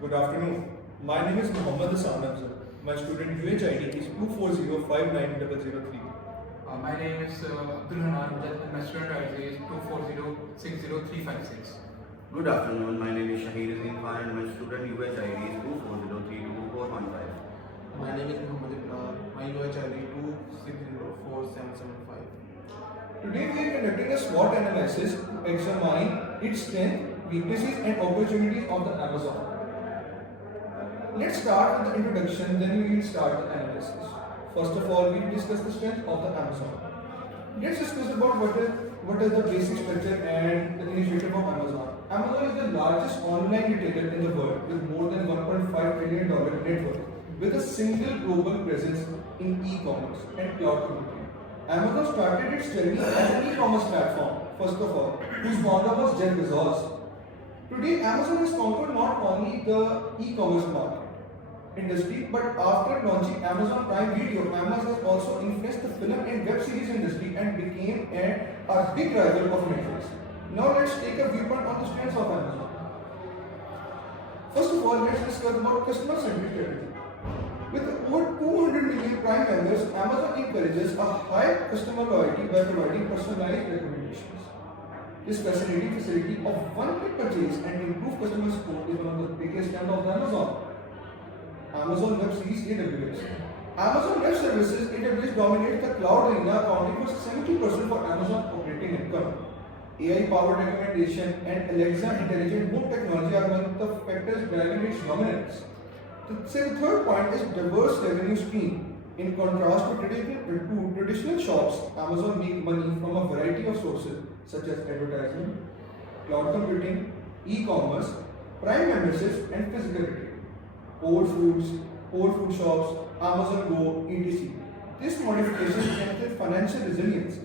Good afternoon. My name is Mohammed Asanam sir. My student UHID is 2405903. My name is Abdul Hanan Mujad and my student ID is 240600356. Good afternoon, my name is Shahid Azim Khan and my student UHID is 240322415. My name is Muhammad Ibrahim. My UHID 2604775. Today we are conducting a SWOT analysis to examine its strengths, weaknesses and opportunities of the Amazon. Let's start with the introduction, then we will start the analysis. First of all, we will discuss the strength of the Amazon. Let's discuss about what is the basic structure and the initiative of Amazon. Amazon is the largest online retailer in the world with more than $1.5 trillion net worth, with a single global presence in e-commerce and cloud computing. Amazon started its journey as an e-commerce platform, first of all, whose founder was Jeff Bezos. Today, Amazon has conquered not only the e-commerce market industry, but after launching Amazon Prime Video, Amazon has also influenced the film and web series industry and became a big rival of Netflix. Now let's take a viewpoint on the strengths of Amazon. First of all, let's discuss about customer-centric strategy. With over 200 million Prime members, Amazon encourages a high customer loyalty by providing personalized recommendations. This fascinating facility of one-click purchase and improved customer support is one of the biggest strengths of Amazon. Amazon Web Series AWS. Amazon Web Services AWS dominates the cloud arena, accounting for 70% for Amazon operating income. AI-powered recommendation and Alexa intelligent home technology are one of the factors driving its dominance. The third point is diverse revenue stream. In contrast to traditional shops, Amazon makes money from a variety of sources such as advertising, cloud computing, e-commerce, Prime memberships, and physical retail. Whole food shops, Amazon Go, etc. This modification strengthens financial resilience.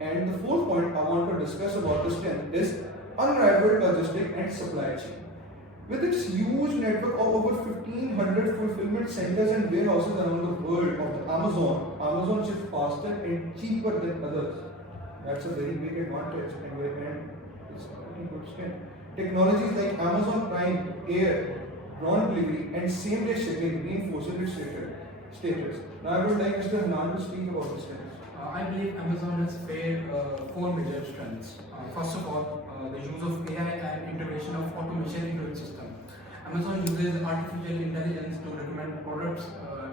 And the fourth point I want to discuss about the strength is unrivaled logistics and supply chain. With its huge network of over 1,500 fulfillment centers and warehouses around the world of the Amazon ships faster and cheaper than others. That's a very big advantage and it's a very good strength. Technologies like Amazon Prime, Air, drone delivery and same-day shipping reinforces its status. Now I would like Mr. Hanan to speak about this strength. I believe Amazon has failed four major strengths. First of all, the use of AI and integration of automation into its system. Amazon uses artificial intelligence to recommend products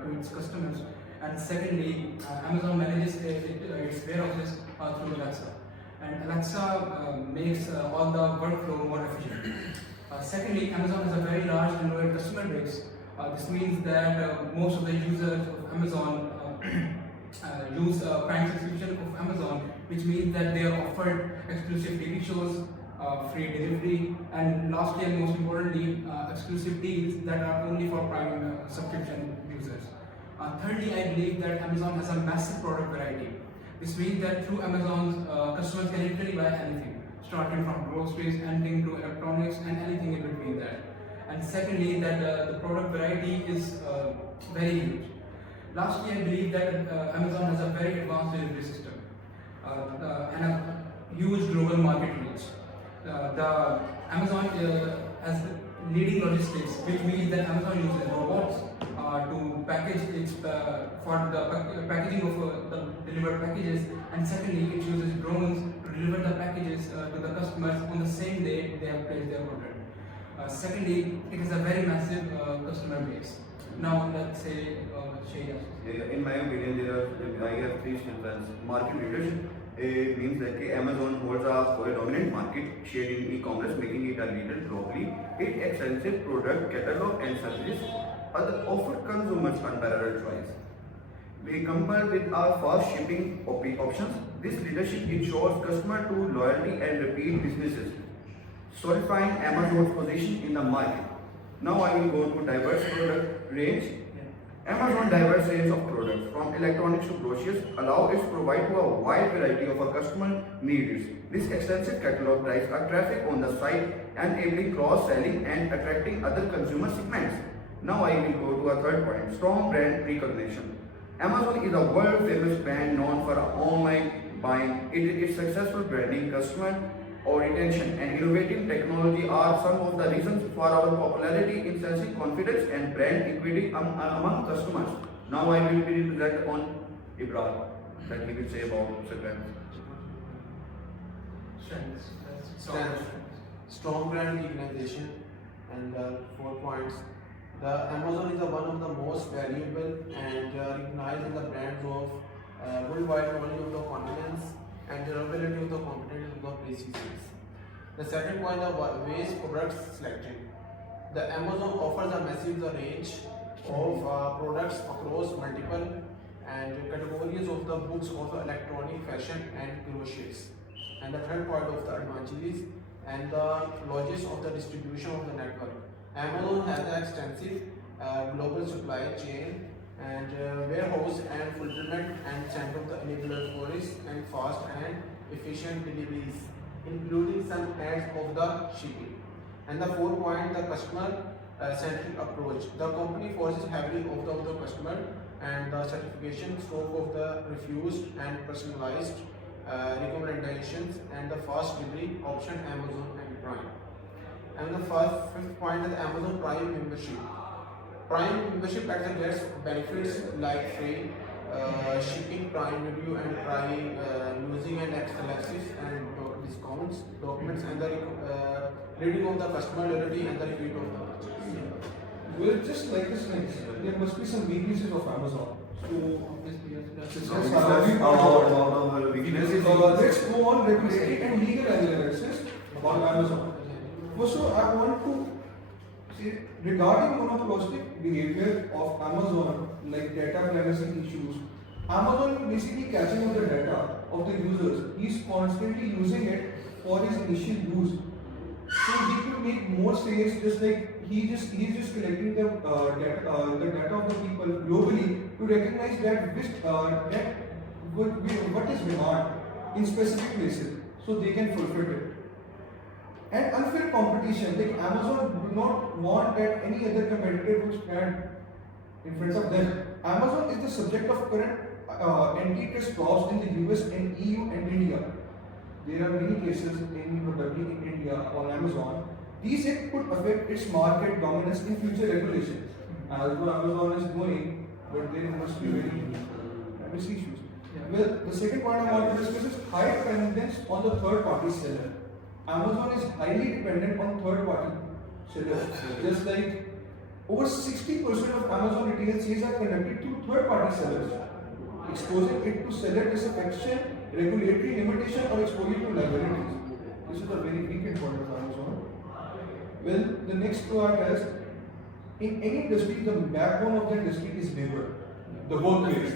to its customers. And secondly, Amazon manages its warehouses through Alexa. And Alexa makes all the workflow more efficient. Secondly, Amazon has a very large and loyal customer base. This means that most of the users of Amazon use Prime subscription of Amazon, which means that they are offered exclusive TV shows, free delivery, and lastly and most importantly, exclusive deals that are only for Prime subscription users. Thirdly, I believe that Amazon has a massive product variety. This means that through Amazon, customers can literally buy anything, starting from groceries, ending to electronics, and anything in between that. And secondly, that the product variety is very huge. Lastly, I believe that Amazon has a very advanced delivery system and a huge global market reach. The Amazon has leading logistics, which means that Amazon uses robots to package its for the packaging of the delivered packages, and secondly, it uses drones to deliver the packages to the customers on the same day they have placed their order. Secondly, it is a very massive customer base. Now, let's say, Shahid. In my opinion, I have three strengths. Market leadership means that Amazon holds a dominant market share in e-commerce, making it a leader globally. Its extensive product catalog and services offer consumers unparalleled choice. We compare with our fast shipping options. This leadership ensures customer to loyalty and repeat businesses, solidifying Amazon's position in the market. Now I will go to diverse product range. Amazon diverse range of products from electronics to groceries allow it to provide to a wide variety of a customer needs. This extensive catalog drives our traffic on the site, enabling cross-selling and attracting other consumer segments. Now I will go to a third point, strong brand recognition. Amazon is a world famous brand known for online buying. Its successful branding, customer or retention and innovative technology are some of the reasons for our popularity in sensing confidence and brand equity among customers. Now I will be present on Ibrahim that he will say about strength. Strengths. Strength. Strong brand recognition. And 4 points. The Amazon is one of the most valuable and recognized in the brands of worldwide knowledge of the confidence and durability of the competence of the precisions. The second point, the ways products selected. The Amazon offers a massive range of products across multiple and categories of the books of electronic, fashion and groceries. And the third point of the advantages and the logistics of the distribution of the network. Amazon has an extensive global supply chain and warehouse and fulfillment and center of the enabler and fast and efficient deliveries, including some ads of the shipping. And the fourth point, the customer centric approach. The company focuses heavily of the customer and the certification, scope of the refused and personalized recommendations and the fast delivery option Amazon and Prime. And the fifth point is the Amazon Prime membership. Prime membership gets benefits like free shipping, Prime review, and Prime using and excellencies and discounts, documents, and the reading of the customer loyalty and the repeat of the purchase. Well, just like this next, there must be some weaknesses of Amazon. So, Obviously, yes, that's Yes, Now we sir. discuss about our weaknesses. let's go on regulatory and legal analysis about Amazon. First of all, I want to say regarding monopolistic behavior of Amazon, like data privacy issues, Amazon is basically catching up the data of the users. He's constantly using it for his initial use. So he could make more sales just like he's just collecting the data of the people globally to recognize what is demand in specific places so they can fulfill it. And unfair competition, like Amazon do not want that any other competitor would stand in front of them. Amazon is the subject of current antitrust laws in the US and EU and India. There are many cases in probably in India on Amazon. These acts could affect its market dominance in future regulations. As though Amazon is growing, but there must be very privacy issues. Well, the second point I want to discuss is high dependence on the third party seller. Amazon is highly dependent on third party sellers. Just like over 60% of Amazon retail sales are conducted through third party sellers, exposing it to seller disaffection, regulatory limitation, or exposure to liabilities. This is a very weak point of Amazon. Well, the next part is in any industry, the backbone of the industry is labor, the workplace.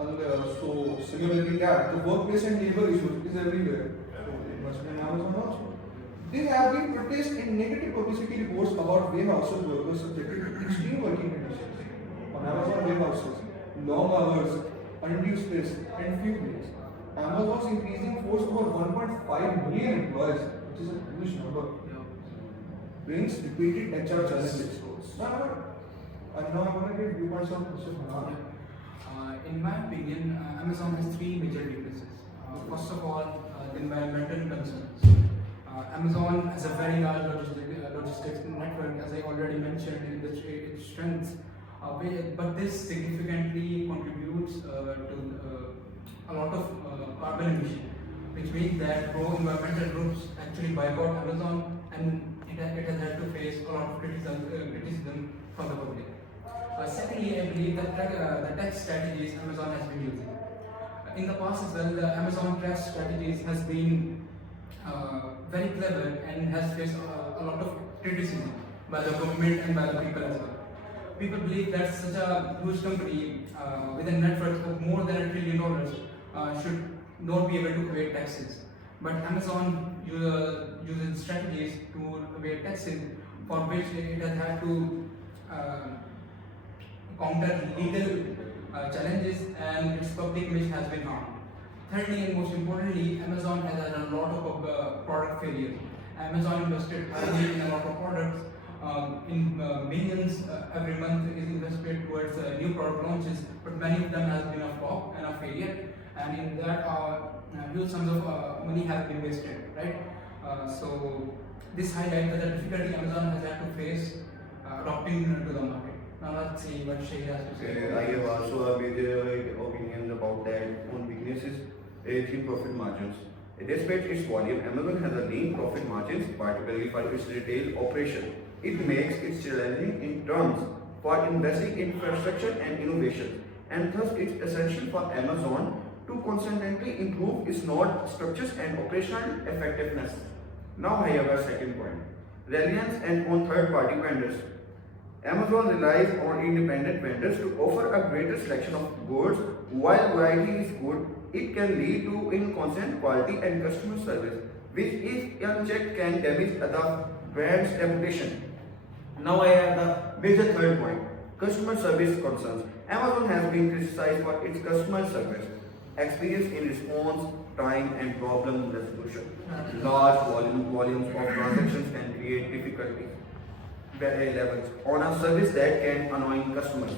So similarly, that the workplace and labor issues is everywhere. So it must be in Amazon also. There have been protests and negative publicity reports about warehouses workers subjected to extreme working conditions. On Amazon warehouses, long hours, undue stress, and few breaks. Amazon's increasing force over 1.5 million employees, which is a huge number, brings repeated HR challenges. And now I want to get viewpoints of Mr. Bharat. In my opinion, Amazon has three major weaknesses. First of all, the environmental concerns. Amazon has a very large logistics network, as I already mentioned in its strengths, but this significantly contributes to a lot of carbon emission, which means that pro-environmental groups actually boycott Amazon, and it has had to face a lot of criticism from the public. Secondly, I believe that the tax strategies Amazon has been using. In the past as well, the Amazon tax strategies has been very clever and has faced a lot of criticism by the government and by the people as well. People believe that such a huge company with a net worth of more than $1 trillion should not be able to evade taxes. But Amazon uses strategies to evade taxes, for which it has had to counter legal challenges, and its public image has been harmed. Thirdly, and most importantly, Amazon has had a lot of product failures. Amazon invested highly in a lot of products. In millions every month is invested towards new product launches, but many of them has been a flop and a failure, and in that huge sums of money have been wasted, right? So this highlights the difficulty Amazon has had to face adopting to the market. Now let's see what Shay has to say. I have also a major opinions about that on weaknesses in profit margins. Despite its volume, Amazon has a lean profit margins, particularly for its retail operation. It makes it challenging in terms for investing in infrastructure and innovation, and thus it's essential for Amazon to constantly improve its node structures and operational effectiveness. Now I have a second point. Reliance and on third-party vendors. Amazon relies on independent vendors to offer a greater selection of goods. While variety is good, it can lead to inconsistent quality and customer service, which if unchecked can damage the brand's reputation. Now I have the major third point. Customer service concerns. Amazon has been criticized for its customer service experience in response time and problem resolution. Large volumes of transactions can create difficulties levels on a service that can annoy customers.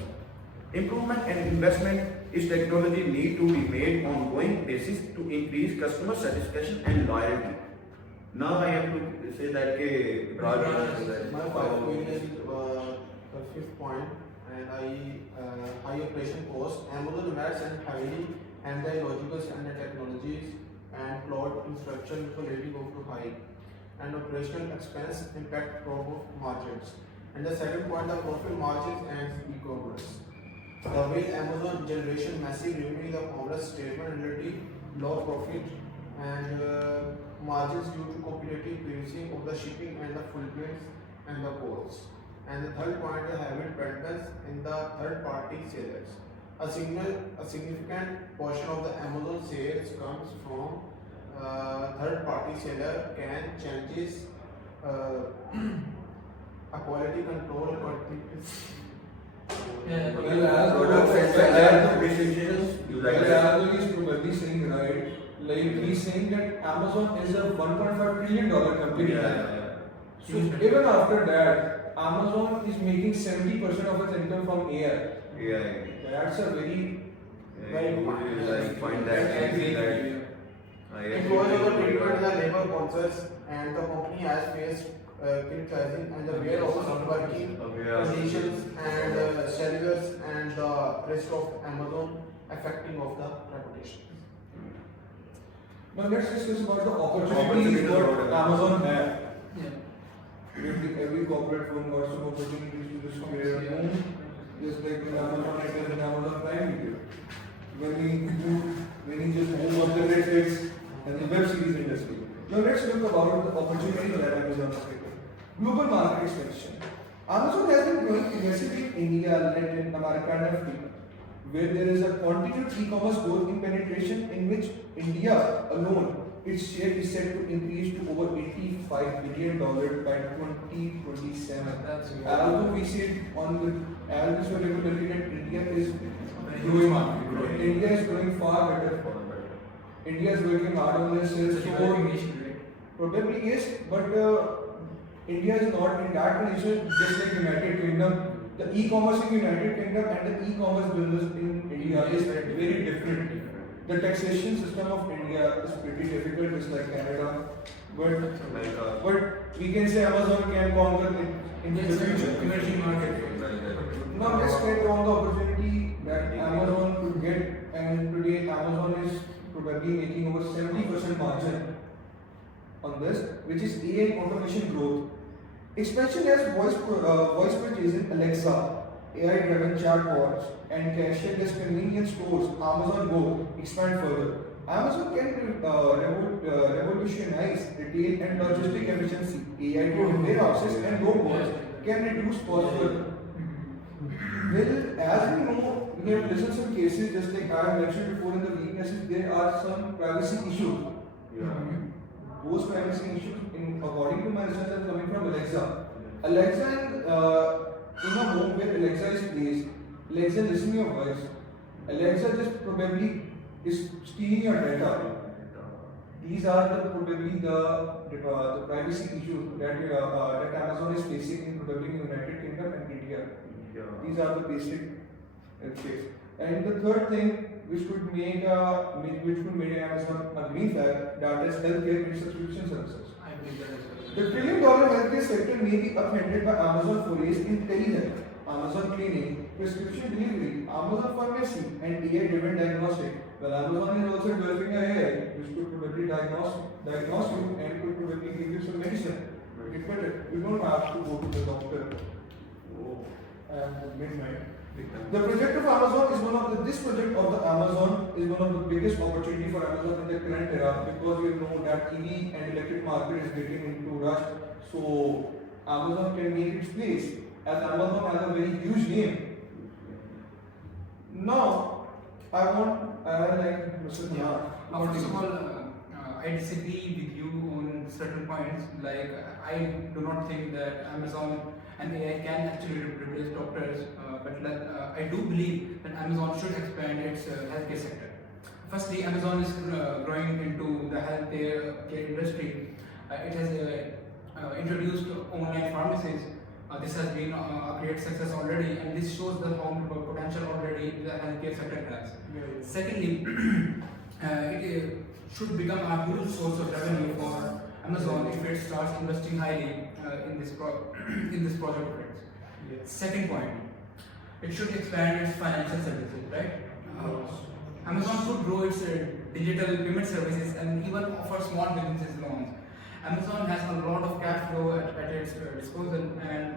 Improvement and investment is technology need to be made on ongoing basis to increase customer satisfaction and loyalty. Now I have to say that My final opinion is the fifth point, and high operation cost. Amazon invests in highly anti-logical standard technologies and cloud infrastructure relating to high and operational expense impact profit margins. And the second point, the profit margins and e-commerce. The way Amazon generation massive revenue, the commerce statement relative low profit and margins due to competitive pricing of the shipping and the fulfillment and the costs. And the third point, the heavy dependence in the third party sellers. A significant portion of the Amazon sales comes from third party seller can changes a quality control Yeah. Well, as Products and as you like well, that? as is probably saying right, like he's saying that Amazon is a $1.5 trillion company. So even after that, Amazon is making 70% of its income from air. Yeah. That's a very I find that It was over treatment the labor concerns and the company has faced criticizing and the warehouse working conditions and sellers and the rest of Amazon affecting of the reputation. Now let's discuss about the opportunities what Amazon have. Yeah. Every corporate firm got some opportunities to just create a home, just like with Amazon Access and Amazon Prime Video. When he just home of the Netflix and the web series industry. Now let's look about the opportunities that Amazon has taken. Global market expansion. Amazon has been growing aggressively in India, Latin America and Africa, where there is a continued e-commerce growth in penetration in which India alone, its share is set to increase to over $85 billion by 2027. Although we see it on the, as this was looking at India is growing market. India is growing far better. India is working hard on this. Probably yes, but India is not in that position just like United Kingdom. The e-commerce in United Kingdom and the e-commerce business in India is very different. The taxation system of India is pretty difficult, just like Canada. But we can say Amazon can conquer it in the future. Emerging market. Now let's get on the opportunity that Amazon could get, and today Amazon is probably making over 70% margin on this, which is AI automation growth. Expansion as voice purchasing Alexa, AI-driven chatbots, and cashierless convenience stores, Amazon Go, expand further. Amazon can revolutionize retail and logistic efficiency. AI-driven warehouses and robots can reduce costs further. Well, as we know, we have listened some cases, just like I have mentioned before in the weaknesses, there are some privacy issues. Those privacy issues, according to my research, are coming from Alexa. Alexa, in a home where Alexa is placed, Alexa listens to your voice. Alexa just probably is stealing your data. These are probably the privacy issues that Amazon is facing in probably United Kingdom and India. These are the basic things. And the third thing which could make Amazon a green flag, that is healthcare and subscription services. believe that as well. The trillion-dollar healthcare sector may be upended by Amazon forays in telehealth, Amazon cleaning, prescription delivery, Amazon pharmacy, and AI-driven diagnostic. Well, Amazon is also developing AI, which could probably diagnose you and could probably give you some medicine. It's better. You don't have to go to the doctor at midnight. The project of Amazon is this project of the Amazon is one of the biggest opportunity for Amazon in the current era, because you know that EV and electric market is getting into rush. So Amazon can make its place, as Amazon has a very huge name. Now I like Mr. Kumar. First of all, I disagree with you on certain points. Like, I do not think that Amazon and AI can actually replace doctors, but I do believe that Amazon should expand its healthcare sector. Firstly, Amazon is growing into the healthcare industry. It has introduced online pharmacies. This has been a great success already, and this shows the potential already the healthcare sector has. Secondly, it should become a huge source of revenue for Amazon if it starts investing highly in this project of its. Second point, it should expand its financial services, right? Amazon should grow its digital payment services and even offer small businesses loans. Amazon has a lot of cash flow at its disposal, and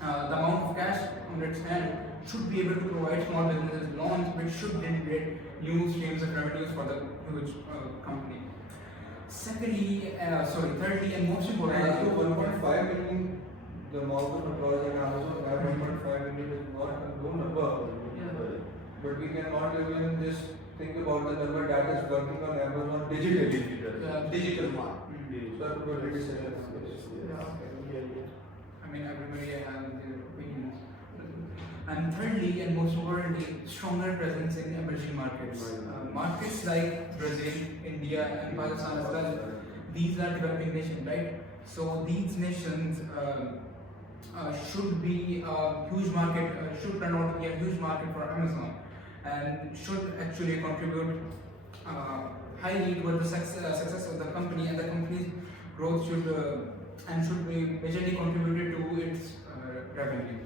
the amount of cash on its hand should be able to provide small businesses loans, which should generate new streams of revenues for the huge company. Thirdly, and most importantly, 1.5 million, the amount of employees at Amazon have 1.5 million is not a low number. But we cannot even just think about the number that is working on Amazon digitally. Digital one. So that would be very I mean, everybody has their opinions. And thirdly, and most importantly, stronger presence in emerging markets. Markets like Brazil, India, and Pakistan as well. These are developing nations, right? So these nations should be a huge market, should turn out to be a huge market for Amazon, and should actually contribute highly toward the success of the company, and the company's growth should be majorly contributed to its revenue.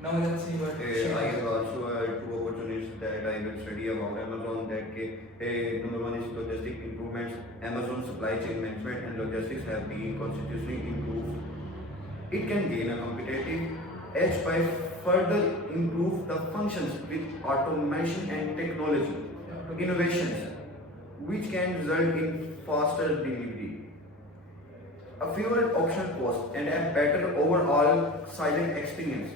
Now let's see what. I have also two opportunities that I will study about Amazon. That number one is logistic improvements. Amazon supply chain management and logistics have been constitutionally improved. It can gain a competitive edge by further improve the functions with automation and technology innovations, which can result in faster delivery, a fewer option cost, and a better overall silent experience.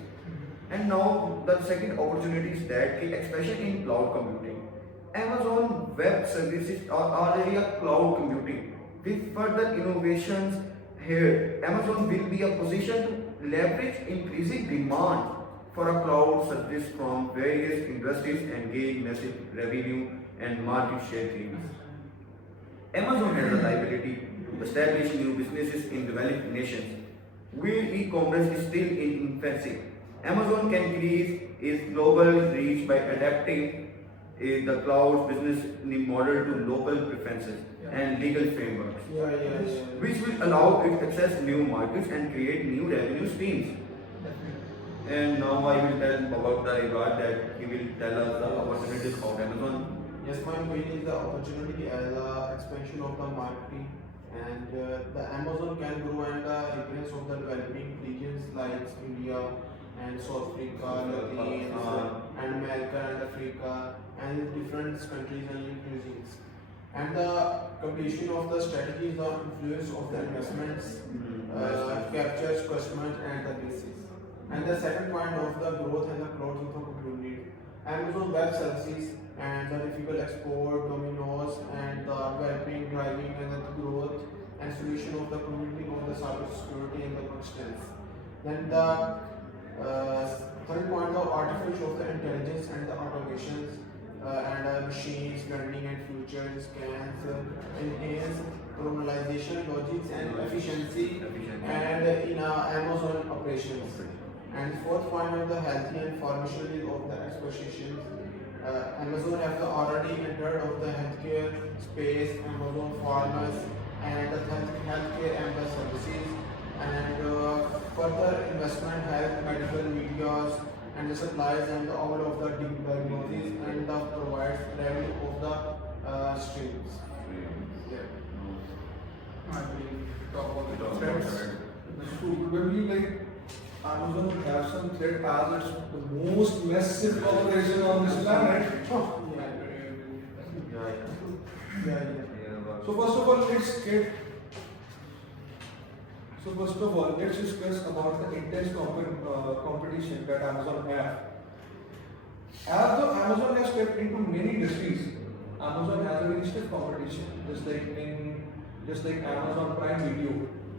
And now the second opportunity is that especially in cloud computing, Amazon Web Services are already a cloud computing. With further innovations here, Amazon will be a position to leverage increasing demand for a cloud service from various industries and gain massive revenue and market share gains. Amazon has a liability to establish new businesses in developed nations where e-commerce is still in infancy. Amazon can increase its global reach by adapting the cloud business model to local preferences and legal frameworks, which will allow it to access new markets and create new revenue streams. And now I will tell about the regard that he will tell us the opportunities of Amazon. Yes, my opinion is the opportunity as a expansion of the marketing, and the Amazon can grow and the influence of the developing regions like India and South Africa, Latin and America and Africa and different countries and cuisines. And the completion of the strategies or influence of the investments captures customers and the basis. And the second point of the growth and the growth of the community. Amazon Web Services and the difficult export, dominoes and the developing, driving and the growth and solution of the community of the cybersecurity and the constants. Then the third point of artificial intelligence and the automations and machines learning and future scans enhance normalization logics and efficiency and in Amazon operations. And fourth point of the healthy and pharmaceutical of the expositions. Amazon has already entered of the healthcare space. Amazon Pharmacy and the healthcare and the services, and further investment health, medical, medias, and the supplies and all of the diagnosis and the provides revenue of the streams. I believe we talk about the threats. So probably like Amazon would have some threat as it's the most massive corporation on this planet. So first of all, let's discuss about the intense competition that Amazon have. As though Amazon has stepped into many industries, Amazon has a very stiff competition. Just like Amazon Prime Video,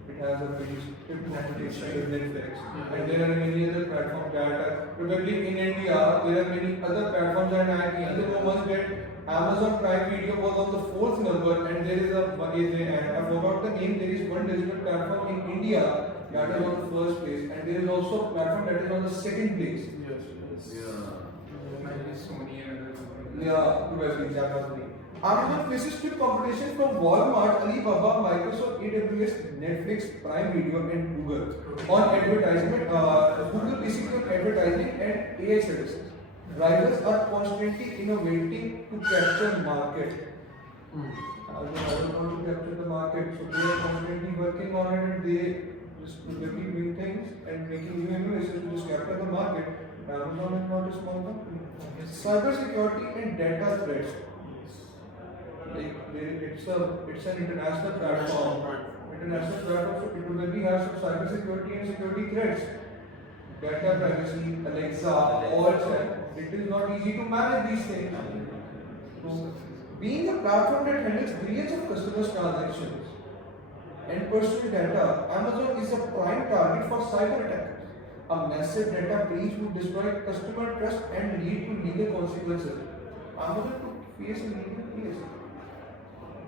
it has a very stiff competition with Netflix, and there are many other platforms that are probably in India. There are many other platforms, and I know once that Amazon Prime Video was on the 4th number, and there is I forgot the name. There is one digital platform in India that is on the first place, and there is also a platform that is on the second place. So many other companies. Yeah, probably Japanese. Amazon faces stiff competition from Walmart, Alibaba, Microsoft, AWS, Netflix, Prime Video, and Google on advertisement. Google basically on advertising and AI services. Rivals are constantly innovating to capture market. Amazon want to capture the market, so they are constantly working on it, and they keep doing things and making new innovations to just capture the market. Amazon is not a small company. Cybersecurity and data threats. It's an international platform. International platform, so it will have some cybersecurity and security threats. Data privacy, Alexa, all that. It is not easy to manage these things. So, being a platform that handles billions of customers' transactions and personal data, Amazon is a prime target for cyber attackers. A massive data breach would destroy customer trust and lead to legal consequences. Amazon could face a legal case.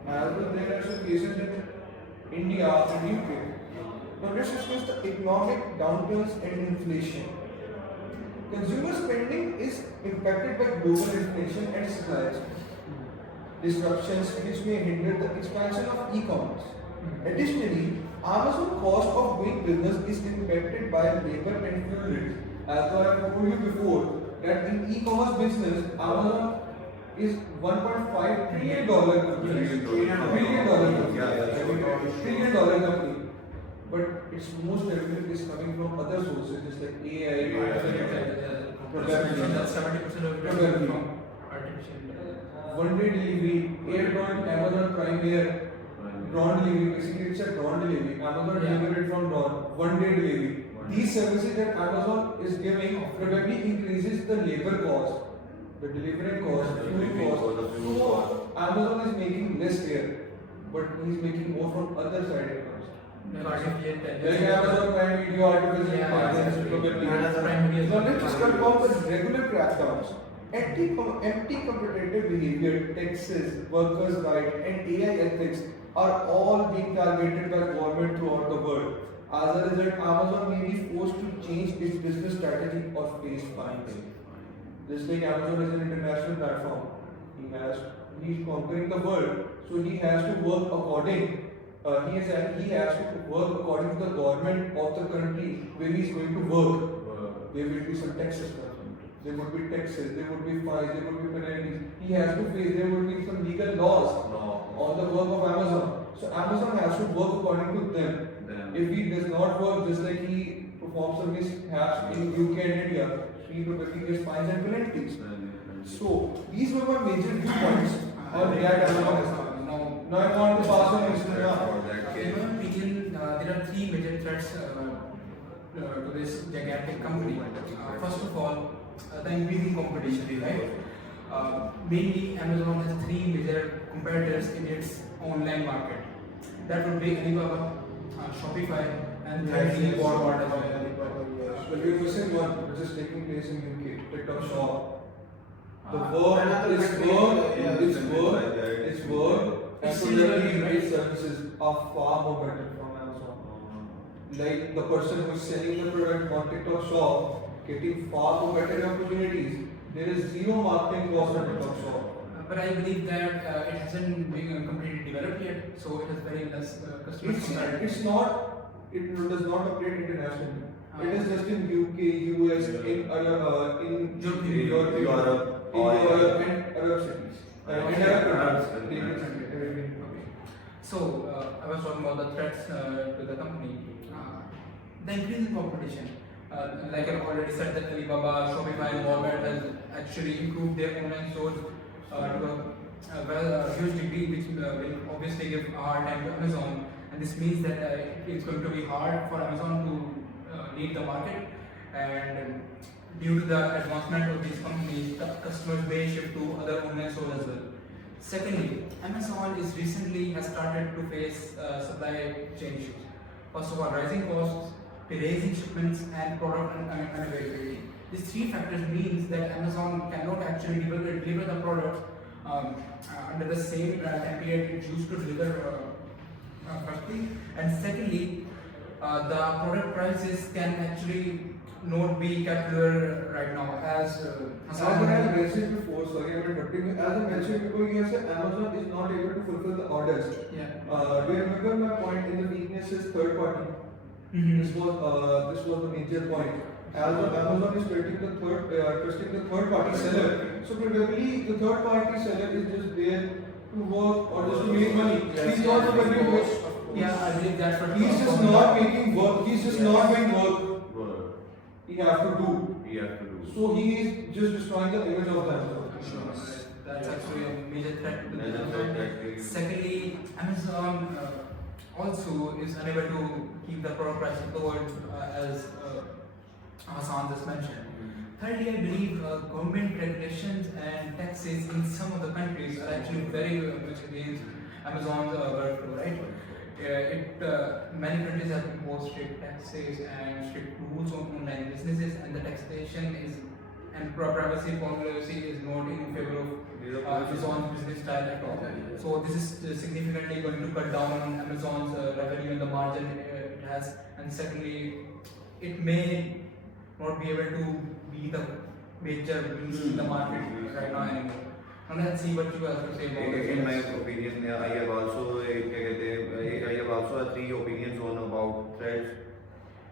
As well, there are some cases in India and UK. Now let's discuss the economic downturns and inflation. Consumer spending is impacted by global inflation and supply disruptions which may hinder the expansion of e-commerce. Additionally, Amazon cost of doing business is impacted by labor and fuel rates. As I have told you before, that in e-commerce business, Amazon is $1.5 trillion company. Trillion dollar company. But its most revenue is coming from other sources, just like AI, That's 70% of it Probably. from artificial intelligence. one day delivery, airborne, Amazon Prime Air, drone delivery, basically it's a drone delivery. Amazon delivered it from drone, one day delivery. These services that Amazon is giving probably increases the labor cost, the delivery cost, fuel cost. So Amazon is making less here, but he's making more from other side incomes. Like Amazon Prime Video, artificial intelligence, probably. Now let's discuss about the regular crackdowns. Anti-competitive behavior, taxes, workers' rights, and AI ethics are all being targeted by government throughout the world. As a result, Amazon may be forced to change its business strategy or face fines. Just like Amazon is an international platform, he's conquering the world, so he has to work according. He has to work according to the government of the country where he is going to work. There will be some taxes. There would be taxes, there would be fines, there would be penalties. He has to face, there would be some legal laws on the work of Amazon. So Amazon has to work according to them. If he does not work, just like he performs some mishaps in UK and India, he probably gets fines and penalties. So these were my major viewpoints on that Amazon. Now I want to pass on this. In my opinion, there are three major threats to this gigantic company. First of all, the increasing competition, right? Mainly, Amazon has three major competitors in its online market. That would be Alibaba, Shopify, and thirdly, Walmart. But you're missing one which is taking place in UK, TikTok Shop. The work and productivity services are far more better from Amazon. Like the person who is selling the product on TikTok Shop getting far more better opportunities. There is zero marketing cost on TikTok Shop. but I believe that it hasn't been completely developed yet, so it has very less customers compared. It's not. It does not operate internationally. It is just in UK, US, in Europe, Europe, and Arab cities. And Arab countries. Okay. So I was talking about the threats to the company. The increase in competition. Like I've already said, that Alibaba, Shopify, and Walmart has actually improved their online stores to a huge degree, which will obviously give a hard time to Amazon. And this means that it's going to be hard for Amazon to lead the market. And due to the advancement of these companies, the customers may shift to other online stores as well. Secondly, Amazon is recently has started to face supply chain issues. First of all, rising costs, delays in shipments, and product unavailability. These three factors means that Amazon cannot actually deliver the product under the same time period it used to deliver. Firstly, and secondly, the product prices can actually not be kept there right now as As I had mentioned before, sorry, I'm interrupting you. As I mentioned before, you have said Amazon is not able to fulfill the orders. Yeah. Do you remember my point in the weakness is third party? Mhm. This was the major point. As Amazon is trusting the third party seller. So probably the third party seller is just there to work or just to make money. Yes, He's not yes, the of one course. who Yeah, I believe that's what. He's just not making work. He's just not doing work. He have to do. He has to do. So he is just destroying the image of Amazon. That's actually a major threat to the Major Amazon. threat that we- Secondly, Amazon also is unable to keep the product prices lower as Hassan just mentioned. Thirdly, I believe government regulations and taxes in some of the countries are actually very much against Amazon's workflow, right? Many countries have imposed strict taxes and strict rules on online businesses, and the taxation is and privacy policy is not in favor of Amazon's business style at all. So this is significantly going to cut down on Amazon's revenue and the margin it has. And secondly, it may not be able to be the major beast in the market right now anymore. And let's see what you have to say about it. In my opinion, I have also three opinions on about threats.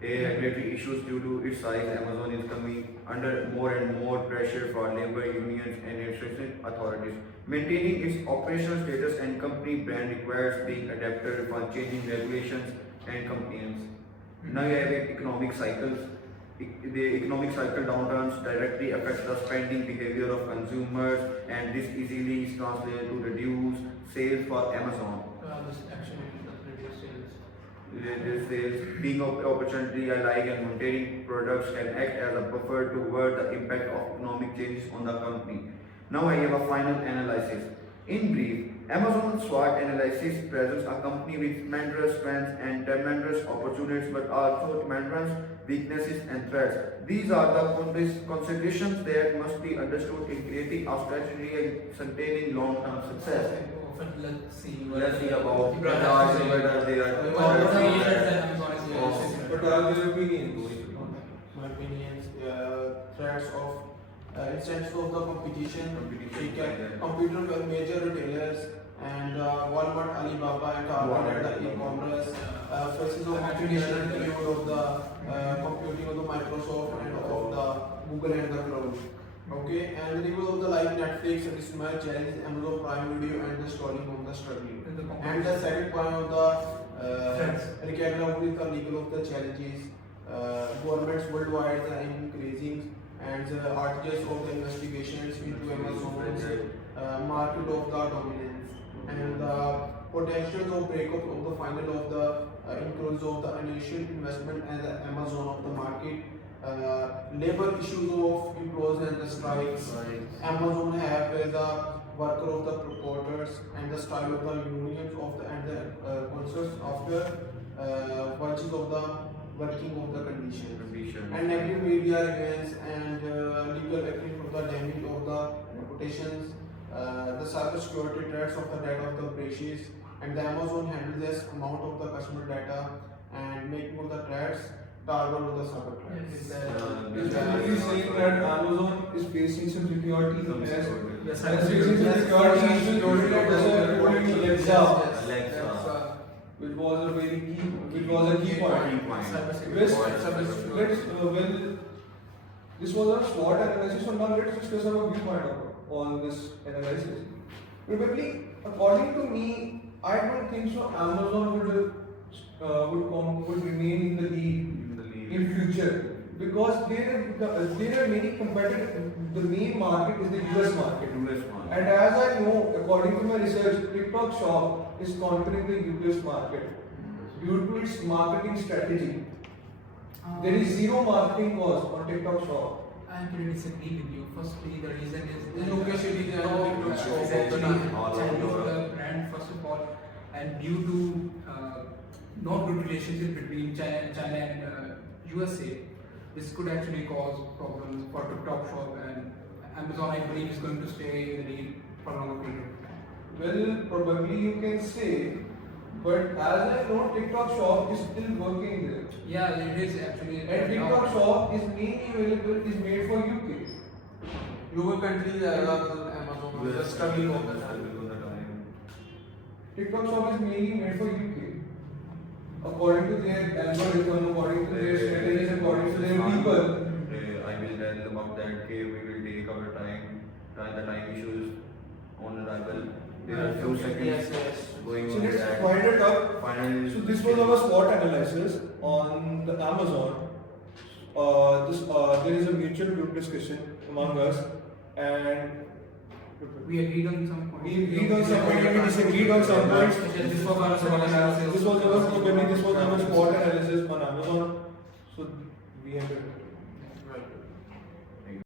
Regulatory issues due to its size. Amazon is coming under more and more pressure for labor unions and administration authorities. Maintaining its operational status and company brand requires being adapted for changing regulations and compliance. Now you have economic cycles. The economic cycle downturns directly affect the spending behavior of consumers, and this easily is translated to reduce sales for Amazon. This actually reduce sales. This sales being opportunity alike and maintaining products can act as a buffer toward the impact of economic changes on the company. Now I have a final analysis. In brief, Amazon Swot analysis presents a company with tremendous strengths and tremendous opportunities, but also tremendous weaknesses and threats. These are the considerations that must be understood in creating a strategy and sustaining long-term success. Let's see. Let's see about Ibrahim has to say. whether they are. What are the features that Amazon is What are your opinions? My opinions, threats of instance of the competition, computer major retailers and Walmart, Alibaba and Target and the e-commerce faces of competition include of the computing of the Microsoft and of the Google and the cloud. Okay, and the review of the like Netflix and this much challenges Amazon Prime Video and the storing of the struggling. And the second point of the recap with the legal of the challenges. Governments worldwide are increasing and the articles of the investigations into Amazon's market of the dominance and the potential of breakup of the final of the increase of the initial investment and the Amazon of the market. Labor issues of employees and the strikes. Amazon have as a worker of the proprietors and the style of the unions of the and the concerns after watches of the working of the conditions. And negative media events and legal action for the damage of the reputations, the cyber security threats of the data of the breaches, and the Amazon handles this amount of the customer data and making of the threats target of the cyber threats. It's basically saying that Amazon is facing some security threats Yes, And this is a security issue as I told you, Alexa, Alexa. which was a very key, which was a key point. Well, this was a SWOT analysis, so now let's discuss our viewpoint on this analysis. Probably, according to me, I don't think so. Amazon would remain in the lead in future because there are many competitors. The main market is the US market. And as I know, according to my research, TikTok Shop is conquering the US market due to its marketing strategy. There is zero marketing cost on TikTok Shop. I can disagree with you. Firstly, the reason is In location, it is a TikTok Shop is of the actually time. Chinese brand first of all, and due to not good relationship between China and USA, this could actually cause problems for TikTok Shop, and Amazon, I believe, is going to stay in the lead for a longer period of time. Well, probably you can say, but as I know, TikTok Shop is still working there. Yeah, it is actually. And TikTok Shop is mainly available, is made for UK. Lower countries Amazon is just struggling on that. TikTok Shop is mainly made for UK. According to their algorithm, according to their strategies, according to their people. I will tell about that. Okay, we will take our time. The time issues on arrival. There are few seconds going So on let's that. wind it up. Finally, So this was our SWOT analysis on the Amazon. There is a mutual group discussion among us, and We agreed on some points. we agreed on some points, we disagreed on some points. This was our SWOT analysis. This was our SWOT analysis on Amazon. So we ended.